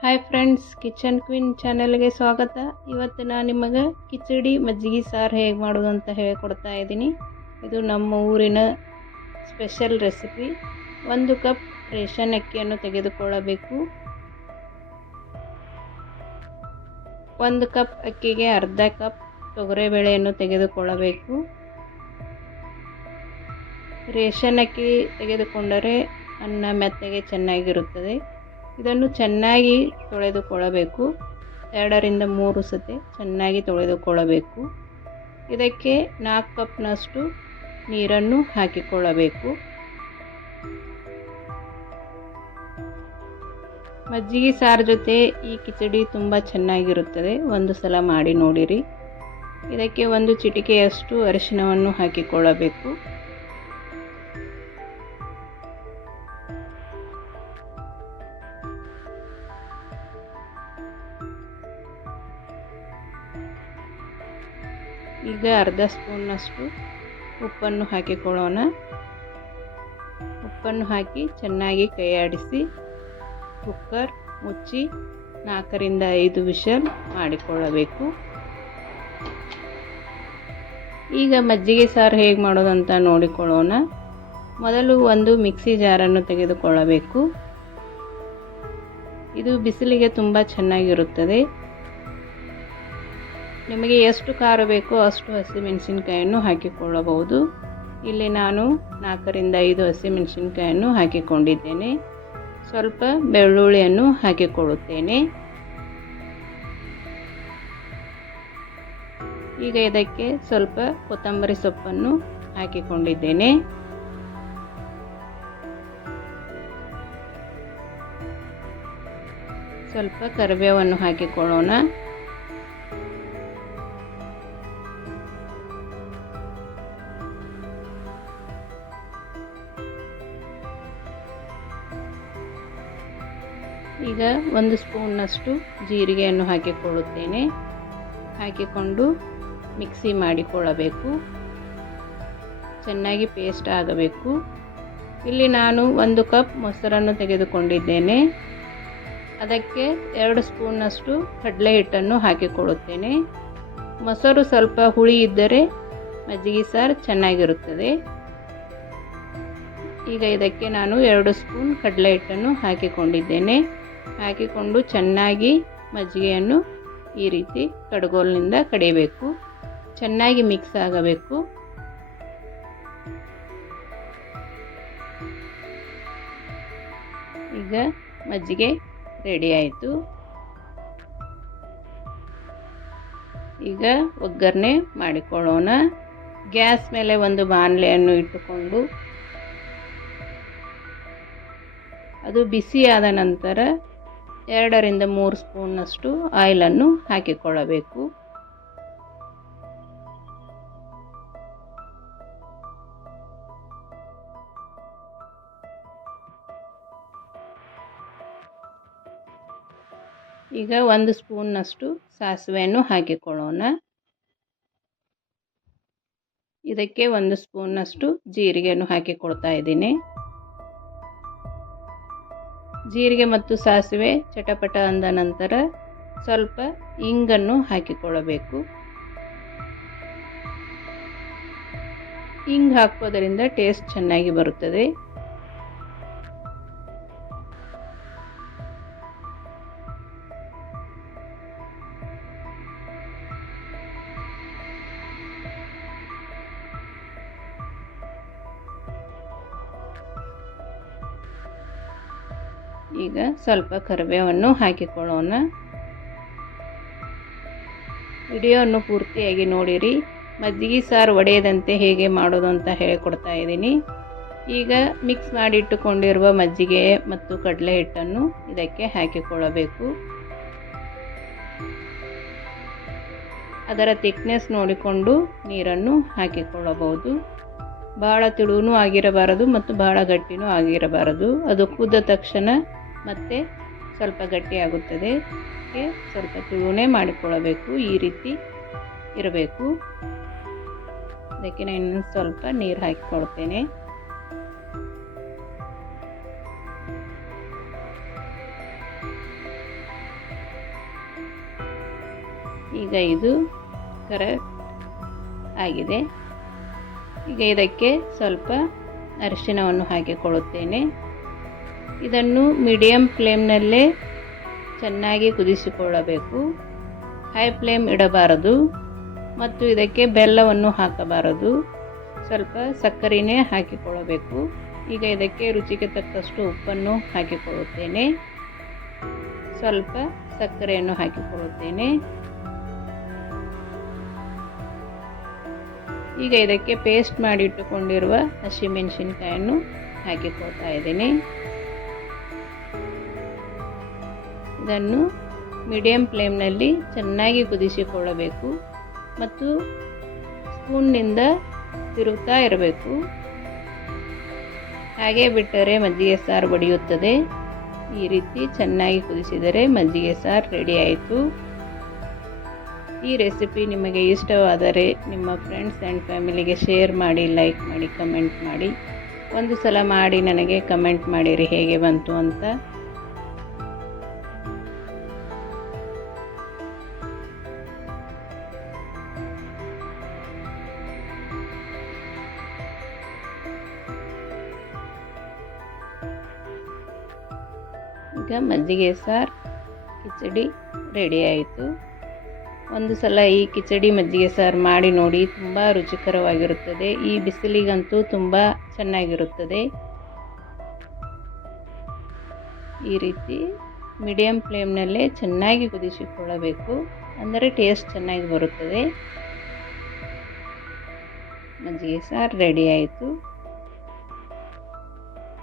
Hi friends, kitchen queen ಚಾನೆಲ್ಗೆ ಸ್ವಾಗತ. ಇವತ್ತು ನಾನು ನಿಮಗೆ ಕಿಚಡಿ ಮಜ್ಜಿಗೆ ಸಾರು ಹೇಗೆ ಮಾಡೋದು ಅಂತ ಹೇಳಿಕೊಡ್ತಾ ಇದ್ದೀನಿ. ಇದು ನಮ್ಮ ಊರಿನ ಸ್ಪೆಷಲ್ ರೆಸಿಪಿ. 1 ಕಪ್ ರೇಷನ್ ಅಕ್ಕಿಯನ್ನು ತೆಗೆದುಕೊಳ್ಳಬೇಕು. 1 ಕಪ್ ಅಕ್ಕಿಗೆ ಅರ್ಧ ಕಪ್ ತೊಗರಿಬೇಳೆಯನ್ನು ತೆಗೆದುಕೊಳ್ಳಬೇಕು. ರೇಷನ್ ಅಕ್ಕಿ ತೆಗೆದುಕೊಂಡರೆ ಅನ್ನ ಮೆತ್ತಗೆ ಚೆನ್ನಾಗಿರುತ್ತದೆ. ಇದನ್ನು ಚೆನ್ನಾಗಿ ತೊಳೆದುಕೊಳ್ಳಬೇಕು. 2 ರಿಂದ 3 ಸತಿ ಚೆನ್ನಾಗಿ ತೊಳೆದುಕೊಳ್ಳಬೇಕು. ಇದಕ್ಕೆ 4 ಕಪ್ನಷ್ಟು ನೀರನ್ನು ಹಾಕಿಕೊಳ್ಳಬೇಕು. ಮಜ್ಜಿಗೆ ಸಾರು ಜೊತೆ ಈ ಕಿಚಡಿ ತುಂಬ ಚೆನ್ನಾಗಿರುತ್ತದೆ. ಒಂದು ಸಲ ಮಾಡಿ ನೋಡಿರಿ. ಇದಕ್ಕೆ 1 ಚಿಟಿಕೆಯಷ್ಟು ಅರಿಶಿನವನ್ನು ಹಾಕಿಕೊಳ್ಳಬೇಕು. ಈಗ ಅರ್ಧ ಸ್ಪೂನ್ನಷ್ಟು ಉಪ್ಪನ್ನು ಹಾಕಿಕೊಳ್ಳೋಣ. ಉಪ್ಪನ್ನು ಹಾಕಿ ಚೆನ್ನಾಗಿ ಕೈಯಾಡಿಸಿ ಕುಕ್ಕರ್ ಮುಚ್ಚಿ 4 ರಿಂದ 5 ವಿಷಲ್ ಮಾಡಿಕೊಳ್ಳಬೇಕು. ಈಗ ಮಜ್ಜಿಗೆ ಸಾರು ಹೇಗೆ ಮಾಡೋದಂತ ನೋಡಿಕೊಳ್ಳೋಣ. ಮೊದಲು ಒಂದು ಮಿಕ್ಸಿ ಜಾರನ್ನು ತೆಗೆದುಕೊಳ್ಳಬೇಕು. ಇದು ಬಿಸಿಲಿಗೆ ತುಂಬ ಚೆನ್ನಾಗಿರುತ್ತದೆ. ನಿಮಗೆ ಎಷ್ಟು ಖಾರ ಬೇಕೋ ಅಷ್ಟು ಹಸಿಮೆಣಸಿನಕಾಯನ್ನು ಹಾಕಿಕೊಳ್ಳಬಹುದು. ಇಲ್ಲಿ ನಾನು 4 ರಿಂದ 5 ಹಸಿಮೆಣಸಿನಕಾಯನ್ನು ಹಾಕಿಕೊಂಡಿದ್ದೇನೆ. ಸ್ವಲ್ಪ ಬೆಳ್ಳುಳ್ಳಿಯನ್ನು ಹಾಕಿಕೊಳ್ಳುತ್ತೇನೆ. ಈಗ ಇದಕ್ಕೆ ಸ್ವಲ್ಪ ಕೊತ್ತಂಬರಿ ಸೊಪ್ಪನ್ನು ಹಾಕಿಕೊಂಡಿದ್ದೇನೆ. ಸ್ವಲ್ಪ ಕರಿಬೇವನ್ನು ಹಾಕಿಕೊಳ್ಳೋಣ. ಈಗ 1 ಸ್ಪೂನ್ನಷ್ಟು ಜೀರಿಗೆಯನ್ನು ಹಾಕಿಕೊಳ್ಳುತ್ತೇನೆ. ಹಾಕಿಕೊಂಡು ಮಿಕ್ಸಿ ಮಾಡಿಕೊಳ್ಳಬೇಕು. ಚೆನ್ನಾಗಿ ಪೇಸ್ಟ್ ಆಗಬೇಕು. ಇಲ್ಲಿ ನಾನು 1 ಕಪ್ ಮೊಸರನ್ನು ತೆಗೆದುಕೊಂಡಿದ್ದೇನೆ. ಅದಕ್ಕೆ 2 ಸ್ಪೂನ್ನಷ್ಟು ಕಡಲೆ ಹಿಟ್ಟನ್ನು ಹಾಕಿಕೊಳ್ಳುತ್ತೇನೆ. ಮೊಸರು ಸ್ವಲ್ಪ ಹುಳಿ ಇದ್ದರೆ ಮಜ್ಜಿಗೆ ಸಾರು ಚೆನ್ನಾಗಿರುತ್ತದೆ. ಈಗ ಇದಕ್ಕೆ ನಾನು 2 ಸ್ಪೂನ್ ಕಡಲೆ ಹಿಟ್ಟನ್ನು ಹಾಕಿಕೊಂಡಿದ್ದೇನೆ. ಹಾಕಿಕೊಂಡು ಚೆನ್ನಾಗಿ ಮಜ್ಜಿಗೆಯನ್ನು ಈ ರೀತಿ ಕಡಗೋಲಿನಿಂದ ಕಡಿಬೇಕು. ಚೆನ್ನಾಗಿ ಮಿಕ್ಸ್ ಆಗಬೇಕು. ಈಗ ಮಜ್ಜಿಗೆ ರೆಡಿ ಆಯಿತು. ಈಗ ಒಗ್ಗರಣೆ ಮಾಡಿಕೊಳ್ಳೋಣ. ಗ್ಯಾಸ್ ಮೇಲೆ ಒಂದು ಬಾಣಲೆಯನ್ನು ಇಟ್ಟುಕೊಂಡು ಅದು ಬಿಸಿಯಾದ ನಂತರ 2 ರಿಂದ 3 ಸ್ಪೂನ್ನಷ್ಟು ಆಯಿಲನ್ನು ಹಾಕಿಕೊಳ್ಳಬೇಕು. ಈಗ 1 ಸ್ಪೂನ್ನಷ್ಟು ಸಾಸಿವೆಯನ್ನು ಹಾಕಿಕೊಳ್ಳೋಣ. ಇದಕ್ಕೆ 1 ಸ್ಪೂನ್ನಷ್ಟು ಜೀರಿಗೆಯನ್ನು ಹಾಕಿಕೊಳ್ತಾ ಇದ್ದೀನಿ. ಜೀರಿಗೆ ಮತ್ತು ಸಾಸಿವೆ ಚಟಪಟ ಅಂದ ನಂತರ ಸ್ವಲ್ಪ ಇಂಗನ್ನು ಹಾಕಿಕೊಳ್ಳಬೇಕು. ಇಂಗು ಹಾಕೋದರಿಂದ ಟೇಸ್ಟ್ ಚೆನ್ನಾಗಿ ಬರುತ್ತದೆ. ಈಗ ಸ್ವಲ್ಪ ಕರಿಬೇವನ್ನು ಹಾಕಿಕೊಳ್ಳೋಣ. ವಿಡಿಯೋವನ್ನು ಪೂರ್ತಿಯಾಗಿ ನೋಡಿರಿ. ಮಜ್ಜಿಗೆ ಸಾರು ಒಡೆಯದಂತೆ ಹೇಗೆ ಮಾಡೋದು ಅಂತ ಹೇಳಿಕೊಡ್ತಾ ಇದ್ದೀನಿ. ಈಗ ಮಿಕ್ಸ್ ಮಾಡಿ ಇಟ್ಟುಕೊಂಡಿರುವ ಮಜ್ಜಿಗೆ ಮತ್ತು ಕಡಲೆ ಹಿಟ್ಟನ್ನು ಇದಕ್ಕೆ ಹಾಕಿಕೊಳ್ಳಬೇಕು. ಅದರ ಥಿಕ್ನೆಸ್ ನೋಡಿಕೊಂಡು ನೀರನ್ನು ಹಾಕಿಕೊಳ್ಳಬಹುದು. ಬಹಳ ತೆಳುವೂ ಆಗಿರಬಾರದು ಮತ್ತು ಬಹಳ ಗಟ್ಟಿನೂ ಆಗಿರಬಾರದು. ಅದು ಕುದ್ದ ತಕ್ಷಣ ಮತ್ತೆ ಸ್ವಲ್ಪ ಗಟ್ಟಿಯಾಗುತ್ತದೆ. ಸ್ವಲ್ಪ ತೆಳುವೇ ಮಾಡಿಕೊಳ್ಳಬೇಕು. ಈ ರೀತಿ ಇರಬೇಕು. ಅದಕ್ಕೆ ನಾನು ಇನ್ನೊಂದು ಸ್ವಲ್ಪ ನೀರು ಹಾಕಿಕೊಳ್ತೇನೆ. ಈಗ ಇದು ಕರೆಕ್ಟ್ ಆಗಿದೆ. ಈಗ ಇದಕ್ಕೆ ಸ್ವಲ್ಪ ಅರಿಶಿಣವನ್ನು ಹಾಕಿಕೊಳ್ಳುತ್ತೇನೆ. ಇದನ್ನು ಮೀಡಿಯಮ್ ಫ್ಲೇಮ್ನಲ್ಲೇ ಚೆನ್ನಾಗಿ ಕುದಿಸಿಕೊಳ್ಳಬೇಕು. ಹೈ ಫ್ಲೇಮ್ ಇಡಬಾರದು ಮತ್ತು ಇದಕ್ಕೆ ಬೆಲ್ಲವನ್ನು ಹಾಕಬಾರದು. ಸ್ವಲ್ಪ ಸಕ್ಕರೆನೇ ಹಾಕಿಕೊಳ್ಳಬೇಕು. ಈಗ ಇದಕ್ಕೆ ರುಚಿಗೆ ತಕ್ಕಷ್ಟು ಉಪ್ಪನ್ನು ಹಾಕಿಕೊಳ್ಳುತ್ತೇನೆ. ಸ್ವಲ್ಪ ಸಕ್ಕರೆಯನ್ನು ಹಾಕಿಕೊಳ್ಳುತ್ತೇನೆ. ಈಗ ಇದಕ್ಕೆ ಪೇಸ್ಟ್ ಮಾಡಿ ಇಟ್ಟುಕೊಂಡಿರುವ ಹಸಿಮೆಣಸಿನಕಾಯನ್ನು ಹಾಕಿಕೊಳ್ತಾ ಇದ್ದೀನಿ. ಇದನ್ನು ಮೀಡಿಯಂ ಫ್ಲೇಮ್ನಲ್ಲಿ ಚೆನ್ನಾಗಿ ಕುದಿಸಿಕೊಳ್ಳಬೇಕು ಮತ್ತು ಸ್ಪೂನ್ನಿಂದ ತಿರುಗ್ತಾ ಇರಬೇಕು. ಹಾಗೆ ಬಿಟ್ಟರೆ ಮಜ್ಜಿಗೆ ಸಾರು ಬಡಿಯುತ್ತದೆ. ಈ ರೀತಿ ಚೆನ್ನಾಗಿ ಕುದಿಸಿದರೆ ಮಜ್ಜಿಗೆ ಸಾರು ರೆಡಿ ಆಯಿತು. ಈ ರೆಸಿಪಿ ನಿಮಗೆ ಇಷ್ಟವಾದರೆ ನಿಮ್ಮ ಫ್ರೆಂಡ್ಸ್ ಆ್ಯಂಡ್ ಫ್ಯಾಮಿಲಿಗೆ ಶೇರ್ ಮಾಡಿ, ಲೈಕ್ ಮಾಡಿ, ಕಮೆಂಟ್ ಮಾಡಿ. ಒಂದು ಸಲ ಮಾಡಿ ನನಗೆ ಕಮೆಂಟ್ ಮಾಡಿರಿ ಹೇಗೆ ಬಂತು ಅಂತ. ಈಗ ಮಜ್ಜಿಗೆ ಸಾರು ಕಿಚಡಿ ರೆಡಿ ಆಯಿತು. ಒಂದು ಸಲ ಈ ಕಿಚಡಿ ಮಜ್ಜಿಗೆ ಸಾರು ಮಾಡಿ ನೋಡಿ, ತುಂಬ ರುಚಿಕರವಾಗಿರುತ್ತದೆ. ಈ ಬಿಸಿಲಿಗಂತೂ ತುಂಬ ಚೆನ್ನಾಗಿರುತ್ತದೆ. ಈ ರೀತಿ ಮೀಡಿಯಂ ಫ್ಲೇಮ್ನಲ್ಲೇ ಚೆನ್ನಾಗಿ ಕುದಿಸಿಕೊಳ್ಳಬೇಕು, ಅಂದರೆ ಟೇಸ್ಟ್ ಚೆನ್ನಾಗಿ ಬರುತ್ತದೆ. ಮಜ್ಜಿಗೆ ಸಾರು ರೆಡಿ ಆಯಿತು.